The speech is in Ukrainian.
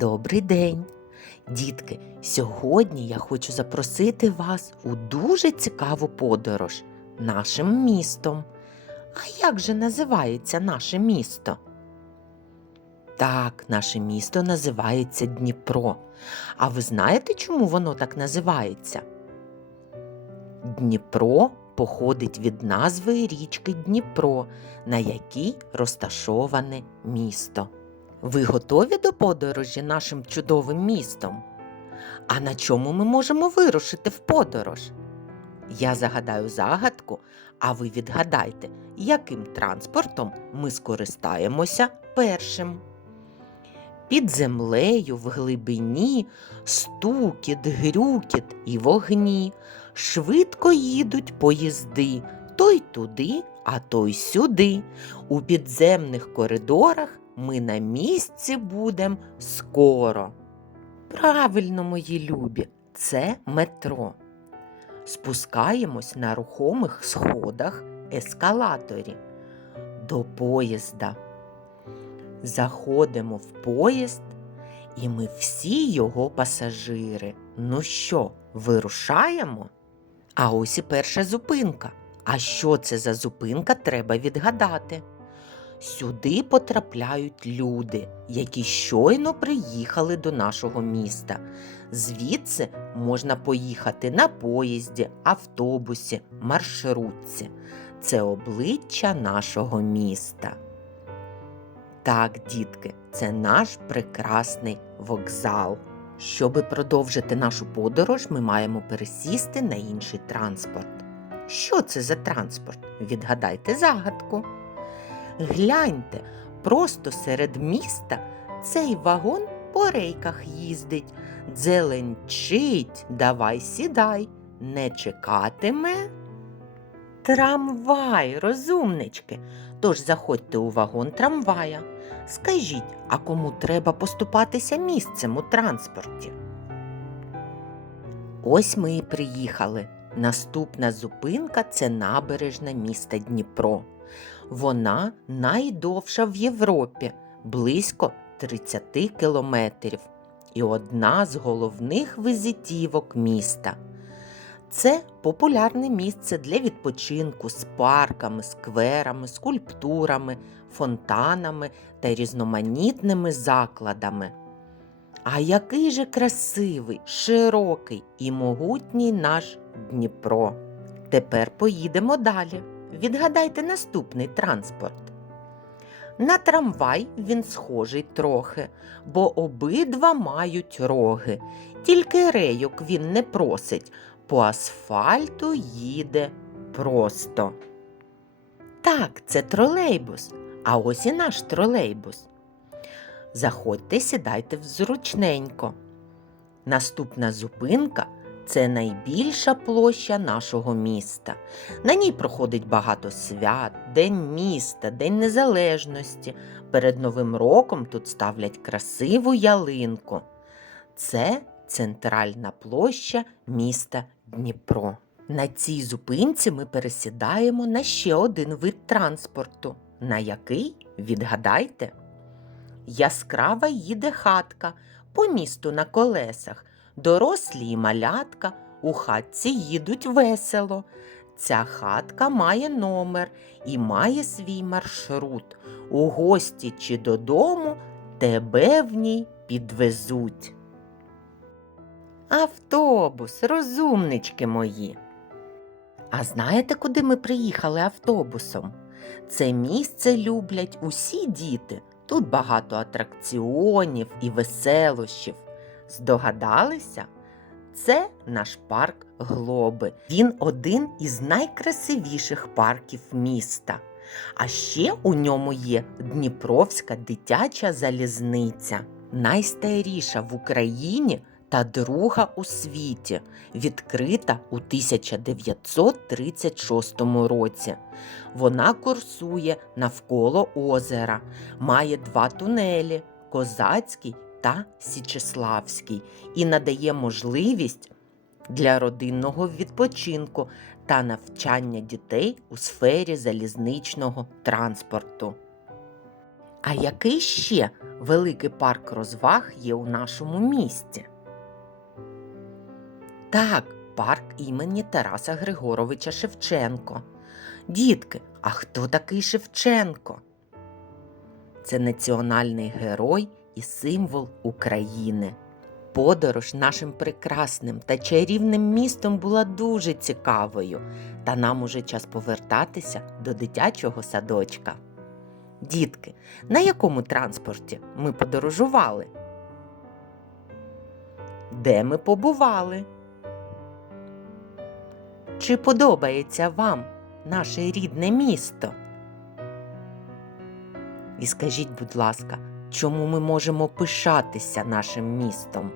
Добрий день! Дітки, сьогодні я хочу запросити вас у дуже цікаву подорож нашим містом. А як же називається наше місто? Так, наше місто називається Дніпро. А ви знаєте, чому воно так називається? Дніпро походить від назви річки Дніпро, на якій розташоване місто. Ви готові до подорожі нашим чудовим містом? А на чому ми можемо вирушити в подорож? Я загадаю загадку, а ви відгадайте, яким транспортом ми скористаємося першим. Під землею в глибині стукіт, грюкіт і вогні. Швидко їдуть поїзди, той туди, а той сюди. У підземних коридорах ми на місці будем скоро. Правильно, мої любі, це метро. Спускаємось на рухомих сходах ескалаторі до поїзда. Заходимо в поїзд, і ми всі його пасажири. Ну що, вирушаємо? А ось і перша зупинка. А що це за зупинка, треба відгадати. Сюди потрапляють люди, які щойно приїхали до нашого міста. Звідси можна поїхати на поїзді, автобусі, маршрутці. Це обличчя нашого міста. Так, дітки, це наш прекрасний вокзал. Щоби продовжити нашу подорож, ми маємо пересісти на інший транспорт. Що це за транспорт? Відгадайте загадку. Гляньте, просто серед міста цей вагон по рейках їздить. Дзеленчить, давай сідай, не чекатиме. Трамвай, розумнички. Тож заходьте у вагон трамвая. Скажіть, а кому треба поступатися місцем у транспорті? Ось ми і приїхали. Наступна зупинка це набережна міста Дніпро. Вона найдовша в Європі, близько 30 кілометрів, і одна з головних візитівок міста. Це популярне місце для відпочинку з парками, скверами, скульптурами, фонтанами та різноманітними закладами. А який же красивий, широкий і могутній наш Дніпро. Тепер поїдемо далі. Відгадайте наступний транспорт. На трамвай він схожий трохи, бо обидва мають роги. Тільки рейок він не просить, по асфальту їде просто. Так, це тролейбус, а ось і наш тролейбус. Заходьте, сідайте зручненько. Наступна зупинка це найбільша площа нашого міста. На ній проходить багато свят, День міста, День Незалежності. Перед Новим роком тут ставлять красиву ялинку. Це центральна площа міста Дніпро. На цій зупинці ми пересідаємо на ще один вид транспорту. На який відгадайте? Яскрава їде хатка по місту на колесах. Дорослі й малятка у хатці їдуть весело. Ця хатка має номер і має свій маршрут. У гості чи додому тебе в ній підвезуть. Автобус, розумнички мої. А знаєте, куди ми приїхали автобусом? Це місце люблять усі діти. Тут багато атракціонів і веселощів. Здогадалися? Це наш парк Глоби. Він один із найкрасивіших парків міста. А ще у ньому є Дніпровська дитяча залізниця, найстаріша в Україні та друга у світі, відкрита у 1936 році. Вона курсує навколо озера, має два тунелі козацький та Січеславський і надає можливість для родинного відпочинку та навчання дітей у сфері залізничного транспорту. А який ще великий парк розваг є у нашому місті? Так, парк імені Тараса Григоровича Шевченко. Дітки, а хто такий Шевченко? Це національний герой і символ України. Подорож нашим прекрасним та чарівним містом була дуже цікавою, та нам уже час повертатися до дитячого садочка. Дітки, на якому транспорті ми подорожували? Де ми побували? Чи подобається вам наше рідне місто? І скажіть, будь ласка, чому ми можемо пишатися нашим містом?